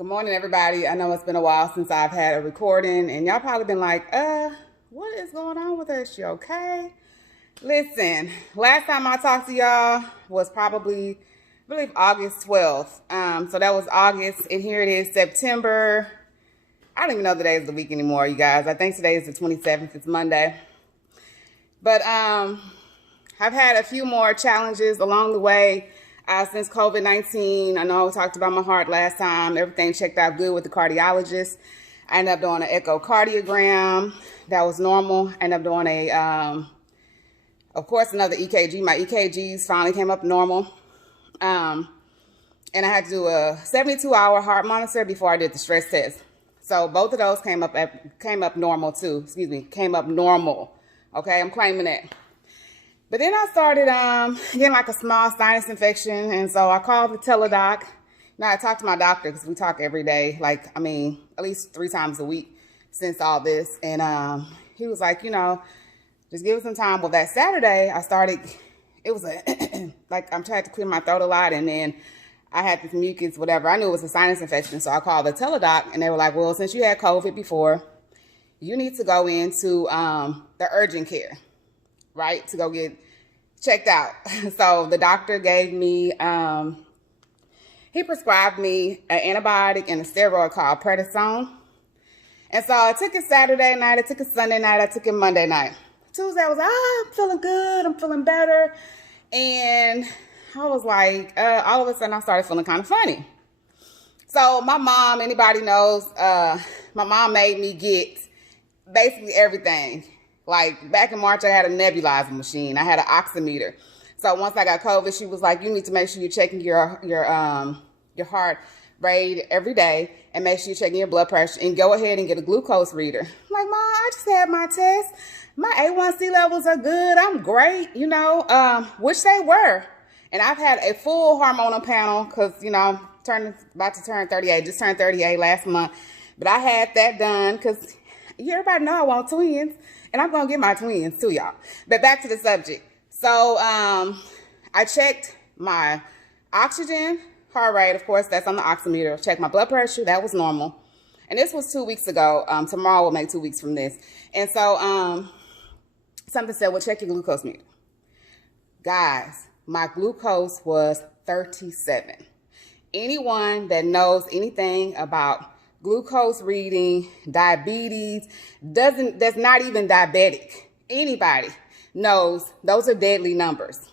Good morning, everybody. I know it's been a while since I've had a recording, and y'all probably been like, what is going on with her? Is she okay? Listen, last time I talked to y'all was probably, I believe, August 12th. So that was August, and here it is, September. I don't even know the days of the week anymore, you guys. I think today is the 27th. It's Monday. But I've had a few more challenges along the way. Since COVID-19, I know I talked about my heart last time. Everything checked out good with the cardiologist. I ended up doing an echocardiogram. That was normal. I ended up doing of course, another EKG. My EKGs finally came up normal. And I had to do a 72-hour heart monitor before I did the stress test. So both of those came up normal too. Came up normal. Okay, I'm claiming that. But then I started getting like a small sinus infection, and so I called the Teladoc. Now I talked to my doctor because we talk every day, at least 3 times a week since all this. And he was like, just give it some time. Well, that Saturday I started, it was I'm trying to clear my throat a lot, and then I had this mucus, whatever. I knew it was a sinus infection, so I called the Teladoc, and they were like, well, since you had COVID before, you need to go into the urgent care. Right, to go get checked out. So the doctor gave me, he prescribed me an antibiotic and a steroid called prednisone. And so I took it Saturday night, I took it Sunday night, I took it Monday night. Tuesday I was like, I'm feeling good, I'm feeling better. And I was like, all of a sudden I started feeling kind of funny. So my mom, anybody knows, my mom made me get basically everything. Like back in March, I had a nebulizer machine. I had an oximeter. So once I got COVID, she was like, you need to make sure you're checking your heart rate every day and make sure you're checking your blood pressure and go ahead and get a glucose reader. I'm like, Mom, I just had my test. My A1C levels are good. I'm great, which they were. And I've had a full hormonal panel because, I'm about to turn 38, just turned 38 last month. But I had that done because everybody know I want twins. And I'm going to get my twins too, y'all. But back to the subject. So I checked my oxygen, heart rate. Of course, that's on the oximeter. Checked my blood pressure. That was normal. And this was 2 weeks ago. Tomorrow will make 2 weeks from this. And so something said, well, check your glucose meter. Guys, my glucose was 37. Anyone that knows anything about glucose reading, diabetes, that's not even diabetic. Anybody knows those are deadly numbers.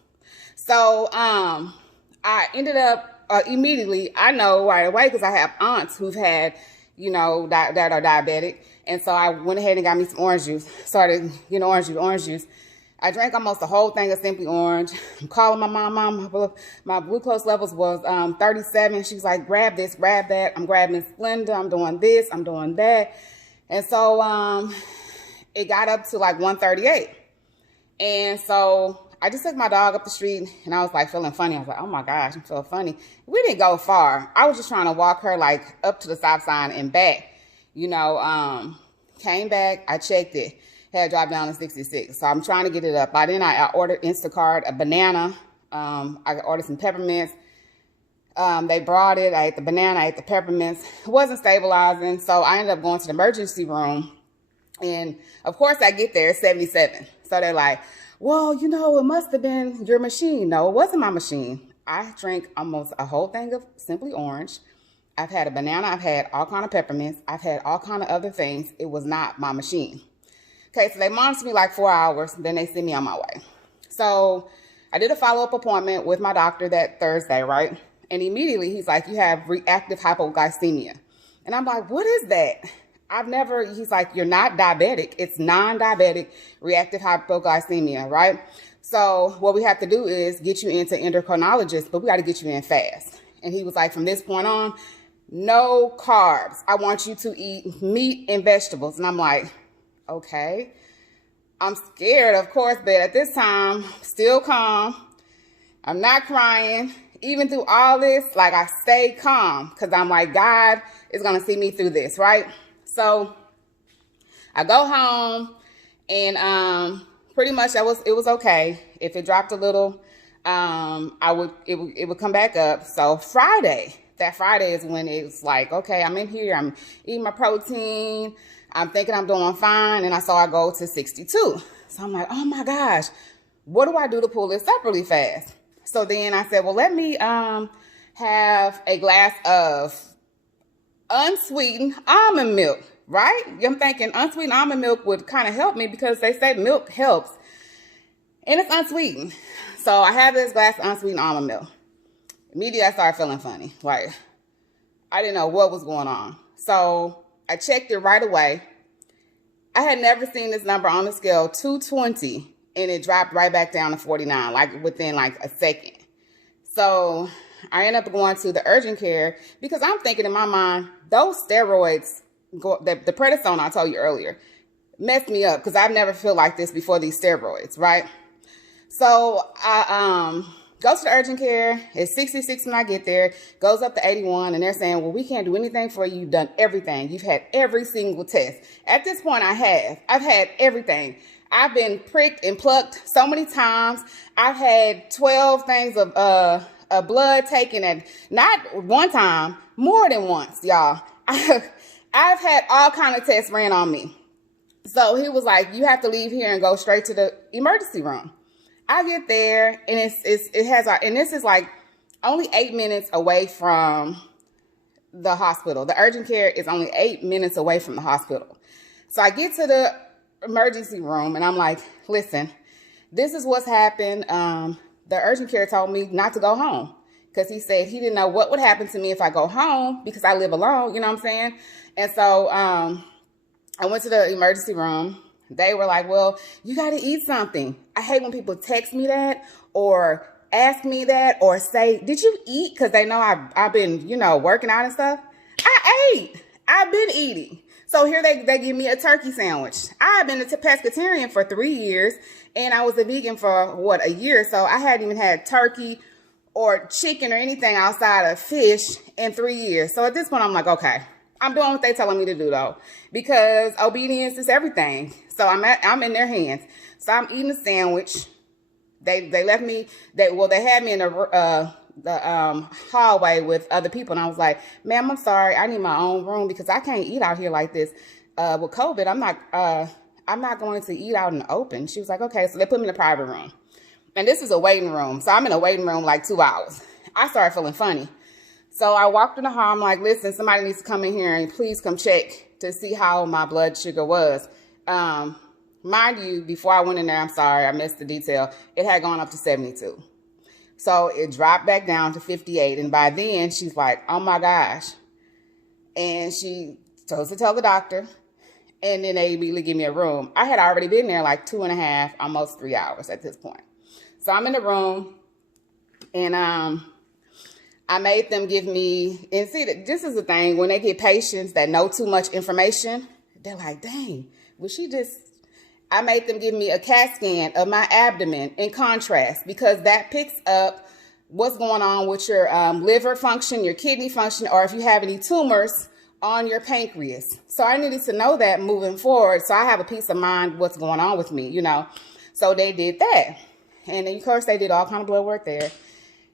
So I ended up immediately, I know right away because I have aunts who've had, that are diabetic. And so I went ahead and got me some orange juice, started getting orange juice. I drank almost the whole thing of Simply Orange. I'm calling my mom, my glucose levels was 37. She was like, grab this, grab that. I'm grabbing Splenda. I'm doing this, I'm doing that. And so it got up to like 138. And so I just took my dog up the street and I was like feeling funny. I was like, oh my gosh, I'm feeling funny. We didn't go far. I was just trying to walk her like up to the stop sign and back. Came back, I checked it. Had dropped down to 66. So I'm trying to get it up. By then I ordered Instacart, a banana. I ordered some peppermints. They brought it. I ate the banana, I ate the peppermints. It wasn't stabilizing. So I ended up going to the emergency room. And of course I get there, it's 77. So they're like, well, it must have been your machine. No, it wasn't my machine. I drank almost a whole thing of Simply Orange. I've had a banana. I've had all kind of peppermints. I've had all kind of other things. It was not my machine. Okay, so they monitor me like 4 hours, then they send me on my way. So I did a follow-up appointment with my doctor that Thursday, right? And immediately he's like, you have reactive hypoglycemia. And I'm like, what is that? He's like, you're not diabetic. It's non-diabetic reactive hypoglycemia, right? So what we have to do is get you into endocrinologist, but we got to get you in fast. And he was like, from this point on, no carbs. I want you to eat meat and vegetables. And I'm like, okay. I'm scared, of course, but at this time, still calm. I'm not crying. Even through all this, I stay calm because I'm like, God is going to see me through this, right? So I go home and pretty much it was okay. If it dropped a little, it would come back up. So Friday, that Friday is when it's like, okay, I'm in here, I'm eating my protein, I'm thinking I'm doing fine, and I saw I go to 62. So I'm like, oh my gosh, what do I do to pull this up really fast? So then I said, well, let me have a glass of unsweetened almond milk, right? I'm thinking unsweetened almond milk would kind of help me because they say milk helps, and it's unsweetened. So I have this glass of unsweetened almond milk. Immediately I started feeling funny. Like, I didn't know what was going on. So I checked it right away. I had never seen this number on the scale, 220, and it dropped right back down to 49, like within like a second. So I ended up going to the urgent care because I'm thinking in my mind, those steroids, the prednisone I told you earlier, messed me up because I've never felt like this before these steroids, right? So I go to the urgent care. It's 66 when I get there. Goes up to 81, and they're saying, well, we can't do anything for you. You've done everything. You've had every single test. At this point, I've had everything. I've been pricked and plucked so many times. I've had 12 things of blood taken, and not one time, more than once, y'all. I've had all kind of tests ran on me. So he was like, you have to leave here and go straight to the emergency room. I get there, and and this is like only 8 minutes away from the hospital. The urgent care is only 8 minutes away from the hospital. So I get to the emergency room, and I'm like, listen, this is what's happened. The urgent care told me not to go home because he said he didn't know what would happen to me if I go home because I live alone, you know what I'm saying? And so I went to the emergency room. They were like, well, you got to eat something. I hate when people text me that or ask me that or say, did you eat? Because they know I've been, working out and stuff. I ate. I've been eating. So here they give me a turkey sandwich. I've been a pescatarian for 3 years, and I was a vegan for, a year. So I hadn't even had turkey or chicken or anything outside of fish in 3 years. So at this point, I'm like, okay, I'm doing what they're telling me to do, though, because obedience is everything. So I'm in their hands. So I'm eating a sandwich. They left me. They had me in the hallway with other people, and I was like, ma'am, I'm sorry, I need my own room because I can't eat out here like this. With COVID, I'm not going to eat out in the open. She was like, okay. So they put me in a private room, and this is a waiting room. So I'm in a waiting room like 2 hours. I started feeling funny. So I walked in the hall. I'm like, listen, somebody needs to come in here and please come check to see how my blood sugar was. Mind you, before I went in there, I'm sorry, I missed the detail. It had gone up to 72. So it dropped back down to 58. And by then, she's like, oh my gosh. And she chose to tell the doctor. And then they immediately give me a room. I had already been there like 2.5, almost 3 hours at this point. So I'm in the room, and I made them give me, and see, this is the thing, when they get patients that know too much information, they're like, dang, I made them give me a CAT scan of my abdomen in contrast, because that picks up what's going on with your liver function, your kidney function, or if you have any tumors on your pancreas. So I needed to know that moving forward, so I have a peace of mind what's going on with me, So they did that. And then, of course, they did all kind of blood work there.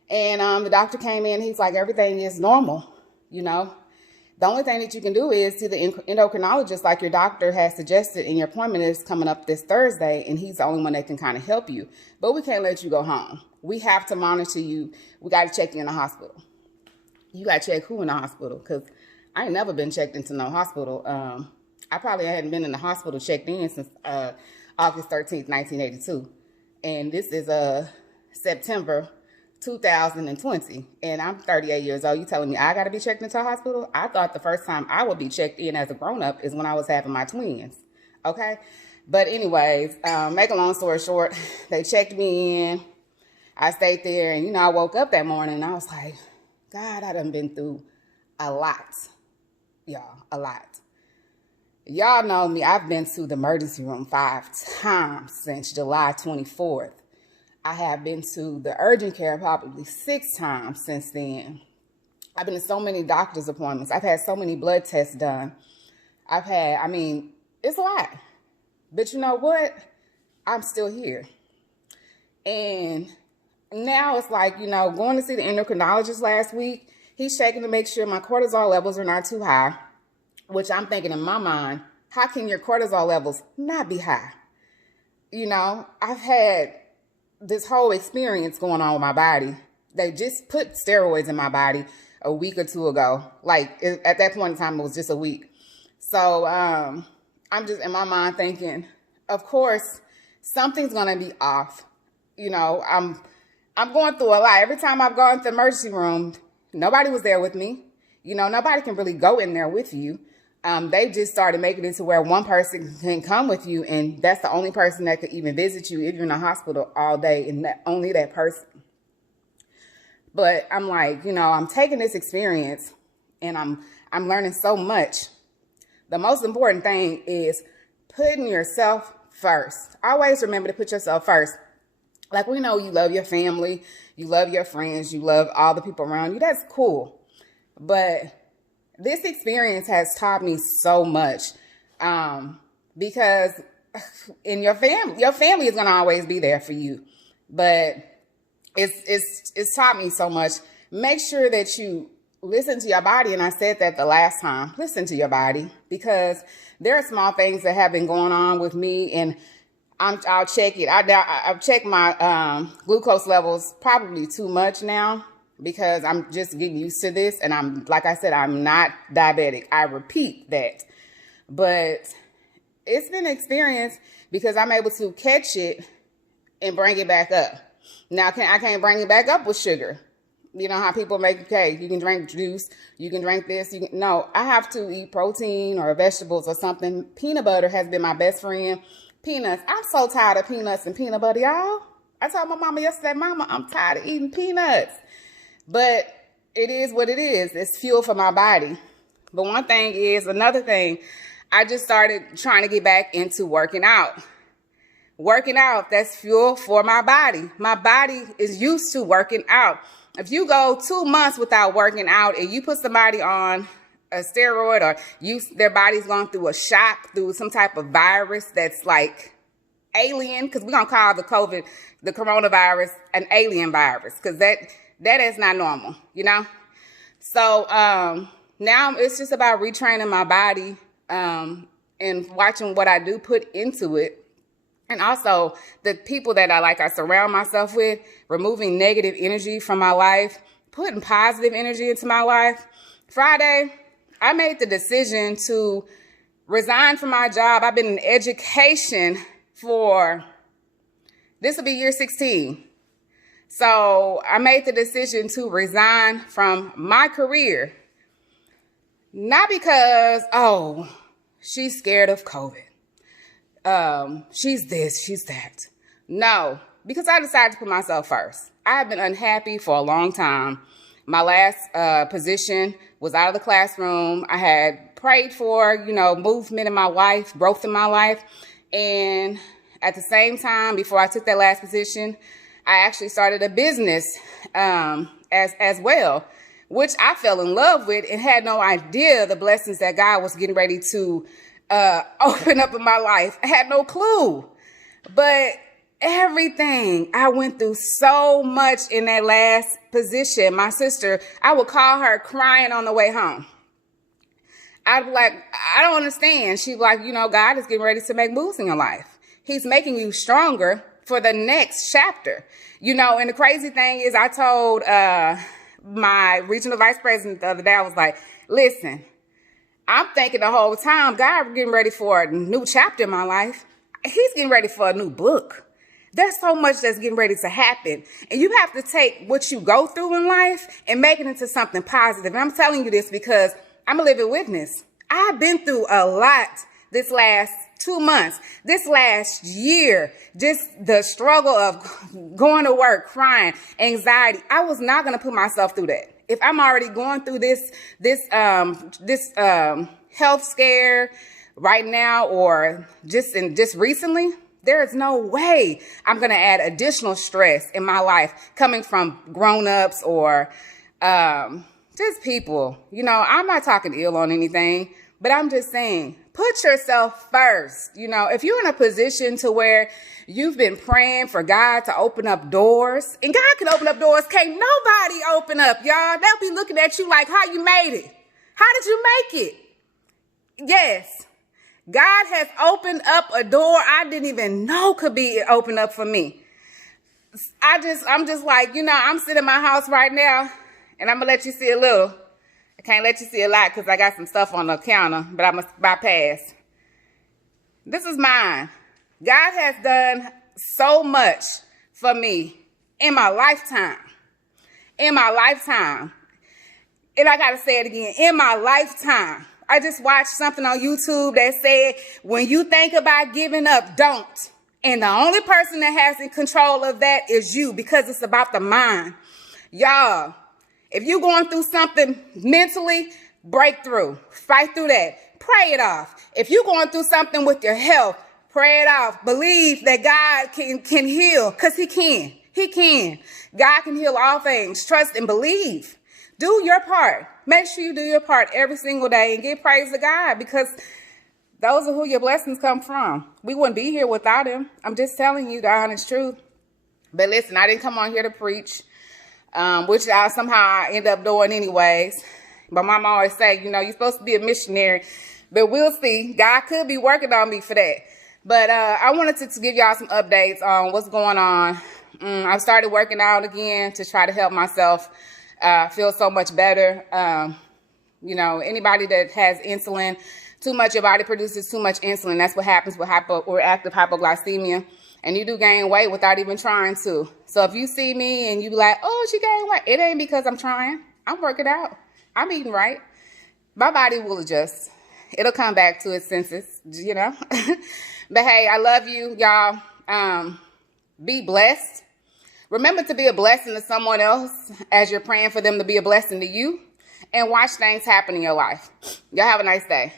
And the doctor came in, he's like, everything is normal, The only thing that you can do is see the endocrinologist, like your doctor has suggested, and your appointment is coming up this Thursday, and he's the only one that can kind of help you. But we can't let you go home. We have to monitor you. We got to check you in the hospital. You got to check who in the hospital, because I ain't never been checked into no hospital. I probably hadn't been in the hospital checked in since August 13th, 1982. And this is September 2020, and I'm 38 years old. You telling me I got to be checked into a hospital? I thought the first time I would be checked in as a grown-up is when I was having my twins, okay? But anyways, make a long story short, they checked me in. I stayed there, and, I woke up that morning, and I was like, God, I done been through a lot, y'all, a lot. Y'all know me. I've been to the emergency room 5 times since July 24th. I have been to the urgent care probably 6 times since then. I've been to so many doctor's appointments. I've had so many blood tests done. It's a lot. But you know what? I'm still here. And now it's like, going to see the endocrinologist last week, He's checking to make sure my cortisol levels are not too high, which I'm thinking in my mind, how can your cortisol levels not be high? You know, I've had this whole experience going on with my body. They just put steroids in my body a week or two ago. Like at that point in time, it was just a week. So I'm just in my mind thinking, of course, something's going to be off. You know, I'm going through a lot. Every time I've gone to the emergency room, nobody was there with me. You know, nobody can really go in there with you. They just started making it to where one person can come with you, and that's the only person that could even visit you if you're in the hospital all day, and only that person. But I'm like, you know, I'm taking this experience, and I'm learning so much. The most important thing is putting yourself first. Always remember to put yourself first. Like, we know you love your family, you love your friends, you love all the people around you. That's cool. But this experience has taught me so much, because in your family is going to always be there for you. But it's taught me so much. Make sure that you listen to your body. And I said that the last time, listen to your body, because there are small things that have been going on with me, and I'll check it. I've checked my glucose levels probably too much now, because I'm just getting used to this. And like I said, I'm not diabetic. I repeat that. But it's been an experience because I'm able to catch it and bring it back up. Now, I can't bring it back up with sugar. You know how people make cake. You can drink juice. You can drink this. No, I have to eat protein or vegetables or something. Peanut butter has been my best friend. Peanuts. I'm so tired of peanuts and peanut butter, y'all. I told my mama yesterday, Mama, I'm tired of eating peanuts. But it is what it is. It's fuel for my body. But another thing, I just started trying to get back into working out. Working out, that's fuel for my body. My body is used to working out. If you go 2 months without working out and you put somebody on a steroid, or their body's going through a shock, through some type of virus that's like alien, because we're going to call the coronavirus an alien virus, because that is not normal, you know? So now it's just about retraining my body and watching what I do put into it. And also the people that I surround myself with, removing negative energy from my life, putting positive energy into my life. Friday, I made the decision to resign from my job. I've been in education this will be year 16. So I made the decision to resign from my career. Not because, she's scared of COVID. She's this, she's that. No, because I decided to put myself first. I have been unhappy for a long time. My last position was out of the classroom. I had prayed for, movement in my life, growth in my life. And at the same time, before I took that last position, I actually started a business as well, which I fell in love with and had no idea the blessings that God was getting ready to open up in my life. I had no clue. But everything, I went through so much in that last position. My sister, I would call her crying on the way home. I'd be like, I don't understand. She'd be like, God is getting ready to make moves in your life. He's making you stronger for the next chapter. And the crazy thing is, I told my regional vice president the other day, I was like, listen, I'm thinking the whole time, God getting ready for a new chapter in my life. He's getting ready for a new book. There's so much that's getting ready to happen. And you have to take what you go through in life and make it into something positive. And I'm telling you this because I'm a living witness. I've been through a lot this last 2 months, this last year, just the struggle of going to work, crying, anxiety. I was not going to put myself through that. If I'm already going through this health scare right now, or just recently, there is no way I'm going to add additional stress in my life coming from grown-ups or just people. I'm not talking ill on anything, But I'm just saying, put yourself first. You know, if you're in a position to where you've been praying for God to open up doors, and God can open up doors, can't nobody open up, y'all. They'll be looking at you like, how you made it? How did you make it? Yes, God has opened up a door I didn't even know could be opened up for me. I'm just like, you know, I'm sitting in my house right now, and I'm going to let you see a little. I can't let you see a lot because I got some stuff on the counter, but I must bypass. This is mine. God has done so much for me in my lifetime. In my lifetime. And I got to say it again. In my lifetime. I just watched something on YouTube that said, when you think about giving up, don't. And the only person that has in control of that is you, because it's about the mind. Y'all, if you're going through something mentally, break through. Fight through that. Pray it off. If you're going through something with your health, pray it off. Believe that God can heal, because he can. He can. God can heal all things. Trust and believe. Do your part. Make sure you do your part every single day and give praise to God, because those are who your blessings come from. We wouldn't be here without him. I'm just telling you the honest truth. But listen, I didn't come on here to preach, which somehow I end up doing anyways. But mama always say, you know, you're supposed to be a missionary. But we'll see. God could be working on me for that. But I wanted to give y'all some updates on what's going on. I started working out again to try to help myself feel so much better. You know, anybody that has insulin, too much, your body produces too much insulin. That's what happens with reactive hypoglycemia. And you do gain weight without even trying to. So if you see me and you be like, oh, she gained weight, it ain't because I'm trying. I'm working out. I'm eating right. My body will adjust. It'll come back to its senses, you know. But hey, I love you, y'all. Be blessed. Remember to be a blessing to someone else as you're praying for them to be a blessing to you. And watch things happen in your life. Y'all have a nice day.